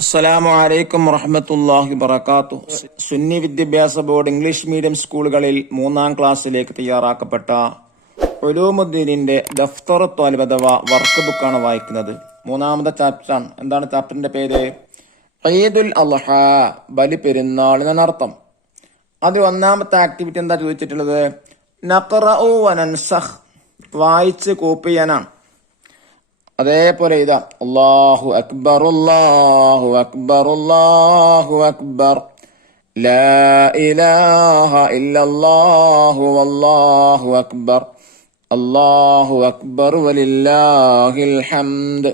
അസ്സലാമു അലൈക്കും വറഹ്മത്തുള്ളാഹി വബറകാതുഹു. സുന്നി വിദ്യാഭ്യാസ ബോർഡ് ഇംഗ്ലീഷ് മീഡിയം സ്കൂളുകളിൽ 3-ാം ക്ലാസ്സിലേക്ക് തയ്യാറാക്കപ്പെട്ട ഉലൂമുദ്ദീനിന്റെ ദഫ്തർ ത്വാലിബ് അഥവാ വർക്ക് ബുക്കാണ് വായിക്കുന്നത്. 3-ാമത്തെ ചാപ്റ്ററാണ്. എന്താണ് ചാപ്റ്ററിന്റെ പേര്? ഈദുൽ അദ്ഹ, ബലി പെരുന്നാൾ എന്നാണ് അർത്ഥം. അത് 1-ാമത്തെ ആക്ടിവിറ്റി എന്താ ചോദിച്ചിട്ടുള്ളത്? നഖറഉ വനൻസഖ്, വായിച്ച് കോപ്പി ചെയ്യാനാണ്. അതേപോലെ ഇതാ അല്ലാഹു അക്ബർ അല്ലാഹു അക്ബർ അല്ലാഹു അക്ബർ ലാ ഇലാഹ ഇല്ലല്ലാഹു വല്ലാഹു അക്ബർ അല്ലാഹു അക്ബർ വലില്ലാഹിൽ ഹംദ്.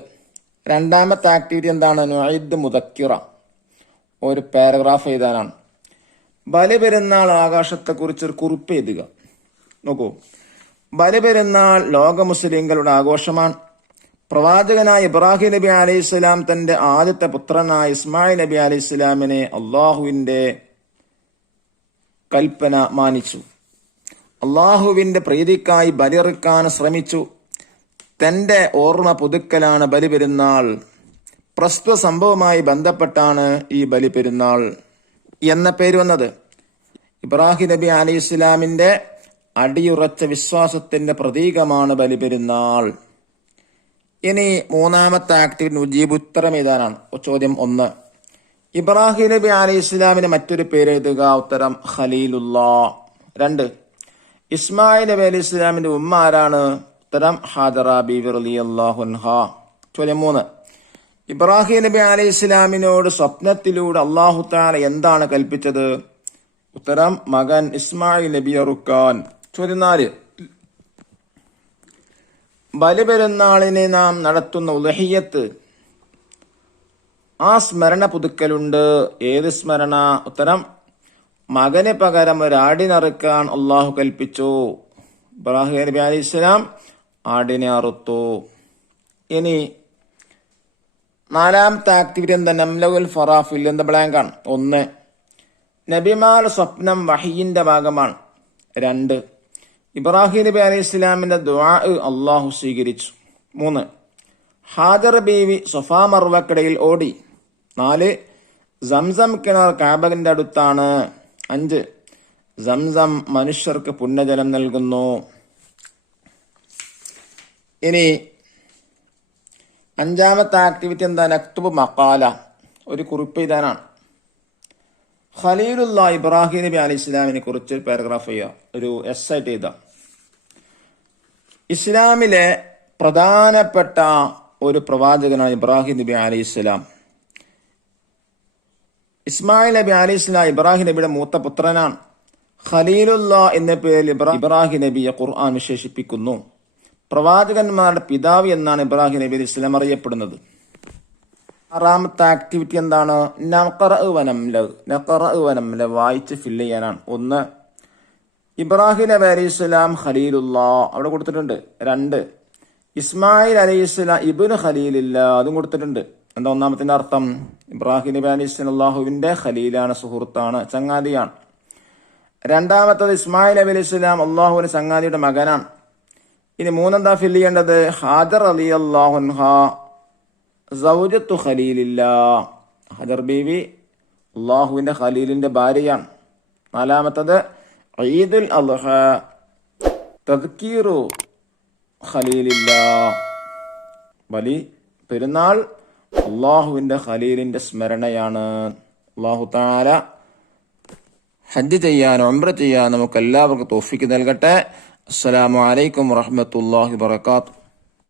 2-ാമത്തെ ആക്ടിവിറ്റി എന്താണ്? നുഈദ് മുദക്കിറ, ഒരു പാരഗ്രാഫ് എഴുതാനാണ്. ബലി പെരുന്നാൾ ആഘോഷത്തെക്കുറിച്ച് ഒരു കുറിപ്പ് എഴുതുക. നോക്കൂ, ബലി പെരുന്നാൾ ലോക മുസ്ലിങ്ങളുടെ ആഘോഷമാണ്. പ്രവാചകനായ ഇബ്രാഹിം നബി അലൈഹി സ്വലാം തന്റെ ആദ്യത്തെ പുത്രനായ ഇസ്മായിൽ നബി അലൈഹി സ്വലാമിനെ അള്ളാഹുവിന്റെ കൽപ്പന മാനിച്ചു. അള്ളാഹുവിന്റെ പ്രീതിക്കായി ബലിയെറുക്കാൻ ശ്രമിച്ചു. തന്റെ ഓർമ്മ പുതുക്കലാണ് ബലി പെരുന്നാൾ. പ്രസ്തുത സംഭവവുമായി ബന്ധപ്പെട്ടാണ് ഈ ബലി പെരുന്നാൾ എന്ന പേര് വന്നത്. ഇബ്രാഹിം നബി അലൈഹി സ്വലാമിന്റെ അടിയുറച്ച വിശ്വാസത്തിന്റെ പ്രതീകമാണ് ബലി പെരുന്നാൾ. ഇനി 3-ാമത്തെ ആക്ടിവിറ്റി മുജീബ് ഉത്തരം എഴുതാനാണ്. ചോദ്യം 1, ഇബ്രാഹിം നബി അലൈഹി ഇസ്ലാമിന് മറ്റൊരു പേര് എഴുതുക. ഉത്തരം ഖലീലുല്ലാ. 2, ഇസ്മായിൽ നബി അലൈഹി ഇസ്ലാമിന്റെ ഉമ്മ ആരാണ്? ഉത്തരം ഹാജറ ബീവി റളിയല്ലാഹു അൻഹാ. ചോദ്യം 3, ഇബ്രാഹിം നബി അലൈഹി ഇസ്ലാമിനോട് സ്വപ്നത്തിലൂടെ അല്ലാഹു തആല എന്താണ് കൽപ്പിച്ചത്? ഉത്തരം മകൻ ഇസ്മായിൽ നബിയെ അറുക്കാൻ. ചോദ്യം 4, ബലി പെരുന്നാളിനെ നാം നടത്തുന്ന ഉദ്ഹിയ്യത്ത്, ആ സ്മരണ പുതുക്കലുണ്ട്. ഏത് സ്മരണ? ഉത്തരം മകന് പകരം ഒരാടിനറുക്കാൻ അള്ളാഹു കൽപ്പിച്ചു. ഇബ്രാഹിം നബി അലൈഹി ഇസ്ലാം ആടിനെ അറുത്തു. ഇനി 4-ാമത്തെ ആക്ടിവിറ്റി എന്താ? നംലഉൽ ഫറാഫിൽ എന്ന ബ്ലാങ്കാണ്. 1, നബിമാരുടെ സ്വപ്നം വഹിയിന്റെ ഭാഗമാണ്. 2, ഇബ്രാഹിം നബി അലൈഹി ഇസ്ലാമിന്റെ ദുആ അള്ളാഹു സ്വീകരിച്ചു. 3, ഹാജർ ബീവി സഫാ മർവക്കിടയിൽ ഓടി. 4, സംസം കിണർ കാബന്റെ അടുത്താണ്. 5, സംസം മനുഷ്യർക്ക് പുണ്യജലം നൽകുന്നു. ഇനി 5-ാമത്തെ ആക്ടിവിറ്റി എന്താ? നക്തുബ് മഖാല, ഒരു കുറിപ്പ് എഴുതാനാണ്. ഖലീലുല്ലാ ഇബ്രാഹിം നബി അലൈഹി ഇസ്ലാമിനെ കുറിച്ച് പാരഗ്രാഫ് ചെയ്യുക, ഒരു എസ് ആയിട്ട് എഴുതാം. ഇസ്ലാമിലെ പ്രധാനപ്പെട്ട ഒരു പ്രവാചകനാണ് ഇബ്രാഹിം നബി അലൈഹി ഇസ്ലാം. ഇസ്മായിൽ നബി അലൈഹി ഇസ്ലാം ഇബ്രാഹിം നബിയുടെ മൂത്ത പുത്രനാണ്. ഖലീലുല്ലാ എന്ന പേരിൽ ഇബ്രാഹിം നബിയെ ഖുർആൻ വിശേഷിപ്പിക്കുന്നു. പ്രവാചകന്മാരുടെ പിതാവ് എന്നാണ് ഇബ്രാഹിം നബി അലൈഹി ഇസ്ലാം അറിയപ്പെടുന്നത്. 6-ാമത്തെ ആക്ടിവിറ്റി എന്താണ്? നഖറഉ വനംല, വായിച്ച് ഫില്ല് ചെയ്യാനാണ്. 1, ഇബ്രാഹിം നബി അലൈഹി സ്വലാം ഖലീലുല്ലാ, അവിടെ കൊടുത്തിട്ടുണ്ട്. 2, ഇസ്മായിൽ അലൈഹി സ്വലാം ഇബ്നു ഖലീലില്ല, അതും കൊടുത്തിട്ടുണ്ട്. എന്താ 1-ാമത്തിന്റെ അർത്ഥം? ഇബ്രാഹിം നബി അലൈഹി സ്വലാം അള്ളാഹുവിന്റെ ഖലീലാണ്, സുഹൃത്താണ്, ചങ്ങാതിയാണ്. 2-ാമത്തത് ഇസ്മായിൽ നബി അലൈഹി സ്വലാം അള്ളാഹുവിന്റെ ചങ്ങാതിയുടെ മകനാണ്. ഇനി 3 എന്താ ഫില്ല് ചെയ്യേണ്ടത്? ഹാജർ റളിയല്ലാഹു അൻഹാ സൗജത്തു ഖലീലില്ലാ, ഹജർ ബീവി അള്ളാഹുവിന്റെ ഖലീലിന്റെ ഭാര്യയാണ്. 4-ാമത്തത് ഈദുൽ അദ്ഹ തദ്കീറു ഖലീലില്ലാ, ബലി പെരുന്നാൾ അള്ളാഹുവിന്റെ ഖലീലിന്റെ സ്മരണയാണ്. അള്ളാഹു തആല ഹജ്ജ് ചെയ്യാൻ, ഉംറ ചെയ്യാൻ നമുക്ക് എല്ലാവർക്കും തൗഫീഖ് നൽകട്ടെ. അസ്സലാമു അലൈക്കും വറഹ്മത്തുള്ളാഹി വബറകാതുഹു.